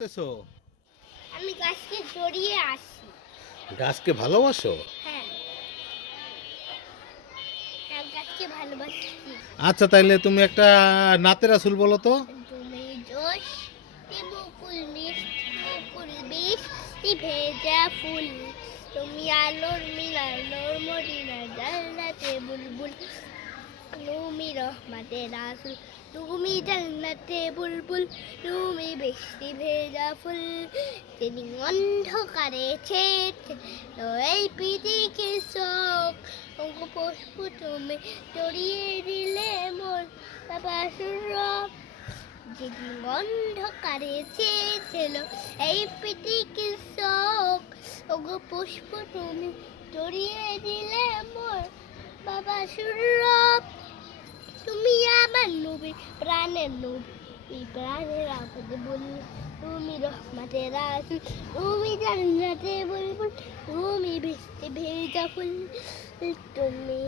করতেছো? আমি গাছকে জড়িয়ে আসি। গাছকে ভালোবাসো? হ্যাঁ, হ্যাঁ, গাছকে ভালোবাসি। আচ্ছা, তাইলে তুমি একটা নাতে রাসূল বলো তো। তুমি জোশ মুকুল মিষ্টি মুকুল বৃষ্টি ভেজা ফুল, তুমি আলোর মিলানোর মদিনা জান্নাতে বুলবুল, তুমি রহমাতে রাসূল, তুমি জান্নাতে বুলবুল, তুমি বৃষ্টি ভেজা ফুল, তিনি অন্ধকারে ছেড়ে এই পৃথিবীকে শোক, পুষ্প তুমি জড়িয়ে দিলে মোর বাবা সুরভ, যেদিন অন্ধকারে ছেড়েছিল এই পৃথিবীকে শোক, ওগো পুষ্প তুমি জড়িয়ে দিলে মোর বাবা সুরভ, তুমি আমার নবী প্রাণের নবী, প্রাণের আপদে বল, তুমি রহমতে রাসূল, তুমি জান্নাতে বুলবুল, তুমি বৃষ্টি ভেজা ফুল, তুমি